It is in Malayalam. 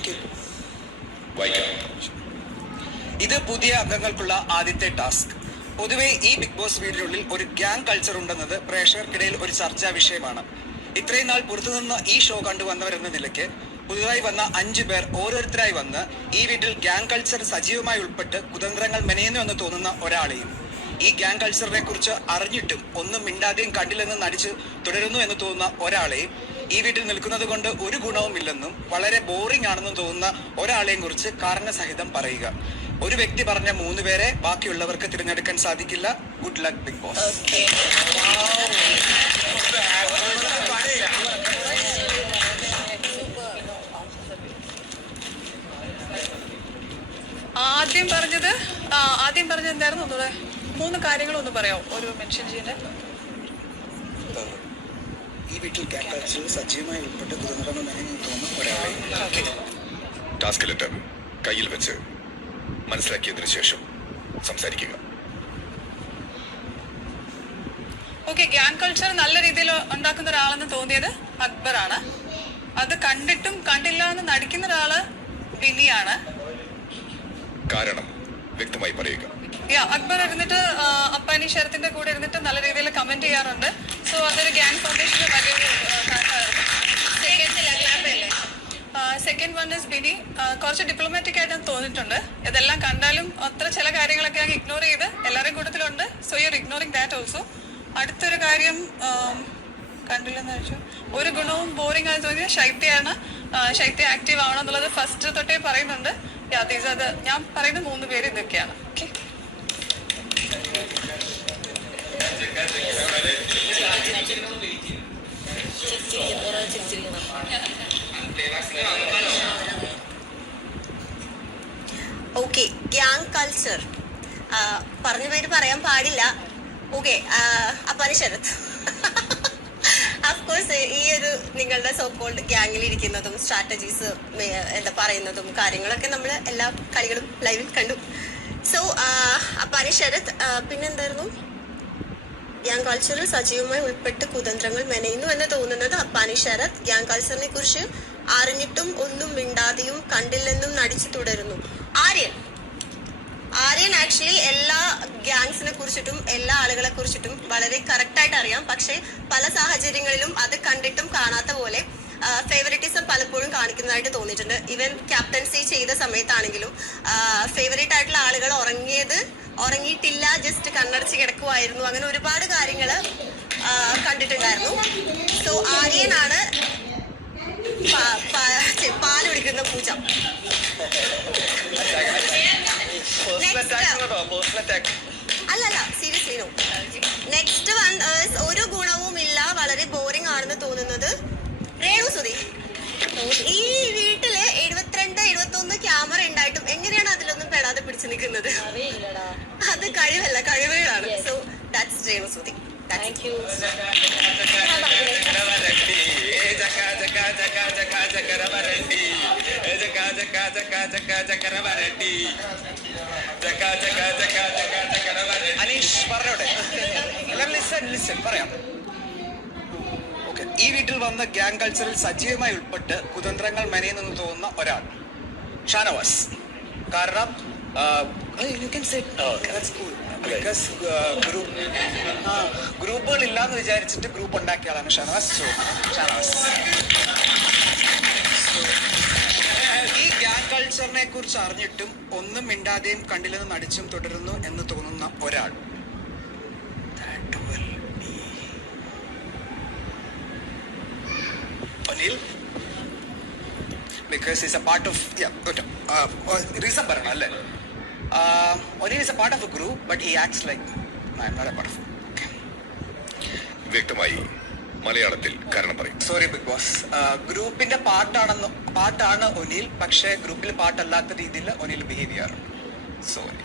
Thank you. വായിക്കാം. ഇത് പുതിയ അംഗങ്ങൾക്കുള്ള ആദ്യത്തെ ടാസ്ക്. പൊതുവെ ഈ ബിഗ് ബോസ് വീടിനുള്ളിൽ ഒരു ഗ്യാങ് കൾച്ചർ ഉണ്ടെന്നത് പ്രേക്ഷകർക്കിടയിൽ ഒരു ചർച്ചാ വിഷയമാണ്. ഇത്രയും നാൾ പുറത്തുനിന്ന് ഈ ഷോ കണ്ടുവന്നവരെന്ന നിലയ്ക്ക് പുതുതായി വന്ന 5 പേർ ഓരോരുത്തരായി വന്ന് ഈ വീട്ടിൽ ഗ്യാങ് കൾച്ചർ സജീവമായി ഉൾപ്പെട്ട് കുതന്ത്രങ്ങൾ മെനയുന്നു എന്ന് തോന്നുന്ന ഒരാളെയും ഈ ഗ്യാങ് കൾച്ചറിനെ കുറിച്ച് അറിഞ്ഞിട്ടും ഒന്നും മിണ്ടാതെയും കണ്ടില്ലെന്ന് നടിച്ച് തുടരുന്നു എന്ന് തോന്നുന്ന ഒരാളെയും ഈ വീട്ടിൽ നിൽക്കുന്നത് കൊണ്ട് ഒരു ഗുണവുമില്ലെന്നും വളരെ ബോറിംഗ് ആണെന്നും തോന്നുന്ന ഒരാളെയും കുറിച്ച് കാരണസഹിതം പറയുക. ഒരു വ്യക്തി പറഞ്ഞ 3 പേരെ ബാക്കിയുള്ളവർക്ക് തിരഞ്ഞെടുക്കാൻ സാധിക്കില്ല. Good luck big boss. ആദ്യം പറഞ്ഞത് എന്തായിരുന്നു? ഒന്നുകൂടെ 3 കാര്യങ്ങളൊന്ന് പറയാമോ? ഒരു മെൻഷൻ ചെയ്യുന്നത്. ഈ വീട്ടിൽ ഗ്യാങ് കൾച്ചറിൽ സജീവമായി ഉൾപ്പെട്ട് കുതന്ത്രങ്ങൾ മെനയുന്നു തോന്നുന്ന ഒരാളെ ടാസ്ക് ലെറ്റർ കയ്യിൽ വെച്ച് മനസ്സിലാക്കിയതിനു ശേഷം സംസാരിക്കുക. ഓക്കെ, ഗ്യാങ് കൾച്ചർ നല്ല രീതിയിൽ ഉണ്ടാക്കുന്ന ഒരാളെന്ന് തോന്നിയത് അക്ബറാണ്. അത് കണ്ടിട്ടും കണ്ടില്ല എന്ന് നടിക്കുന്ന ഒരാള് ബിനിയാണ്. കാരണം വ്യക്തമായി പറയുക. അക്ബർ ഇരുന്നിട്ട് അപ്പാനി ശരത്തിന്റെ കൂടെ ഇരുന്നിട്ട് നല്ല രീതിയിൽ കമന്റ് ചെയ്യാറുണ്ട്. സോ അതൊരു ഗ്യാങ് ഫൗണ്ടേഷന്റെ വലിയൊരു കാരണമായിരുന്നു. Second one is Bini. കുറച്ച് ഡിപ്ലോമാറ്റിക് ആയിട്ട് തോന്നിയിട്ടുണ്ട്. ഇതെല്ലാം കണ്ടാലും അത്ര ചില കാര്യങ്ങളൊക്കെ അങ്ങ് ഇഗ്നോർ ചെയ്ത് എല്ലാവരുടെയും കൂട്ടത്തിലുണ്ട്. So you are ignoring that also. അടുത്തൊരു കാര്യം കണ്ടില്ലെന്ന് വെച്ചാൽ ഒരു ഗുണവും ബോറിംഗ് ആയി തോന്നിയത് ശൈത്യയാണ്. ശൈത്യ ആക്റ്റീവ് ആവണം എന്നുള്ളത് ഫസ്റ്റ് തൊട്ടേ പറയുന്നുണ്ട്. അത് ഞാൻ പറയുന്ന 3 പേര് ഇതൊക്കെയാണ്. ഓക്കെ, ഓക്കെ, ഗ്യാങ് കൾച്ചർ പറഞ്ഞ പേര് പറയാൻ പാടില്ല. ഓക്കെ, അപ്പാനി ശരത്. അഫ്കോഴ്സ് ഈ ഒരു നിങ്ങളുടെ സോക്കോൾഡ് ഗ്യാങ്ങിൽ ഇരിക്കുന്നതും സ്ട്രാറ്റജീസ് എന്താ പറയുന്നതും കാര്യങ്ങളൊക്കെ നമ്മൾ എല്ലാ കളികളും ലൈവിൽ കണ്ടു. സോ അപ്പാനി ശരത്. പിന്നെന്തായിരുന്നു? ഗ്യാങ് കൾച്ചറിൽ സജീവമായി ഉൾപ്പെട്ട് കുതന്ത്രങ്ങൾ മെനയുന്നു എന്ന് തോന്നുന്നത് അപ്പാനി ശരത്. ഗ്യാങ് കൾച്ചറിനെ കുറിച്ച് അറിഞ്ഞിട്ടും ഒന്നും മിണ്ടാതെയും കണ്ടില്ലെന്നും നടിച്ചു തുടരുന്നു ആര്യൻ ആക്ച്വലി എല്ലാ ഗ്യാങ്സിനെ കുറിച്ചിട്ടും എല്ലാ ആളുകളെ കുറിച്ചിട്ടും വളരെ കറക്റ്റായിട്ട് അറിയാം. പക്ഷെ പല സാഹചര്യങ്ങളിലും അത് കണ്ടിട്ടും കാണാത്ത പോലെ ഫേവറിറ്റിസം പലപ്പോഴും കാണിക്കുന്നതായിട്ട് തോന്നിയിട്ടുണ്ട്. ഈവൻ ക്യാപ്റ്റൻസി ചെയ്ത സമയത്താണെങ്കിലും ഫേവറേറ്റ് ആയിട്ടുള്ള ആളുകൾ ഉറങ്ങിയിട്ടില്ല, ജസ്റ്റ് കണ്ണടച്ച് കിടക്കുമായിരുന്നു. അങ്ങനെ ഒരുപാട് കാര്യങ്ങൾ കണ്ടിട്ടുണ്ടായിരുന്നു. സോ ആര്യനാണ് പാൽ കുടിക്കുന്ന പൂജ. അല്ലല്ല, സീരിയസ്ലി നോ. നെക്സ്റ്റ് വൺ ഒരു ഗുണവും ഇല്ല, വളരെ ബോറിംഗ് ആണെന്ന് തോന്നുന്നത് രേണുസുതി. ഈ വീട്ടില് 72-71 ക്യാമറ ഉണ്ടായിട്ടും എങ്ങനെയാണ് അതിലൊന്നും പെടാതെ പിടിച്ചു നിൽക്കുന്നത്? അത് കഴിവല്ല, കഴിവുകളാണ്. സോ ദാറ്റ്സ് രേണുസുതി. Thank you. അനീഷ് പറഞ്ഞോട്ടെ? പറയാം. ഓക്കെ, ഈ വീട്ടിൽ വന്ന ഗ്യാങ് കൾച്ചറിൽ സജീവമായി ഉൾപ്പെട്ട് കുതന്ത്രങ്ങൾ മെനയുന്നെന്ന് തോന്നുന്ന ഒരാൾ ഷാനവാസ്. കാരണം ഗ്രൂപ്പുകൾ ഇല്ലാന്ന് വിചാരിച്ചിട്ട് ഗ്രൂപ്പ് ഉണ്ടാക്കിയ ആളാണ് ഷാനവാസ്. ഈ ഗ്യാങ് കൾച്ചറിനെ കുറിച്ച് അറിഞ്ഞിട്ടും ഒന്നും മിണ്ടാതെയും കണ്ടില്ലെന്ന് നടിച്ചും തുടരുന്നു എന്ന് തോന്നുന്ന ഒരാൾ ഒനിൽ. because he's a part of reason പറയണം അല്ലേ? Onil is a part of a group, but he acts like I'm not a part of it. Okay. വ്യക്തമായി മലയാളത്തിൽ കാരണം പറയും. Sorry big boss. ഗ്രൂപ്പിന്റെ പാർട്ടാണ് ഒനിൽ. പക്ഷേ ഗ്രൂപ്പിൽ പാർട്ടല്ലാത്ത രീതിയിൽ ഒനിൽ ബിഹേവ് ചെയ്യാറുണ്ട്. സോറി.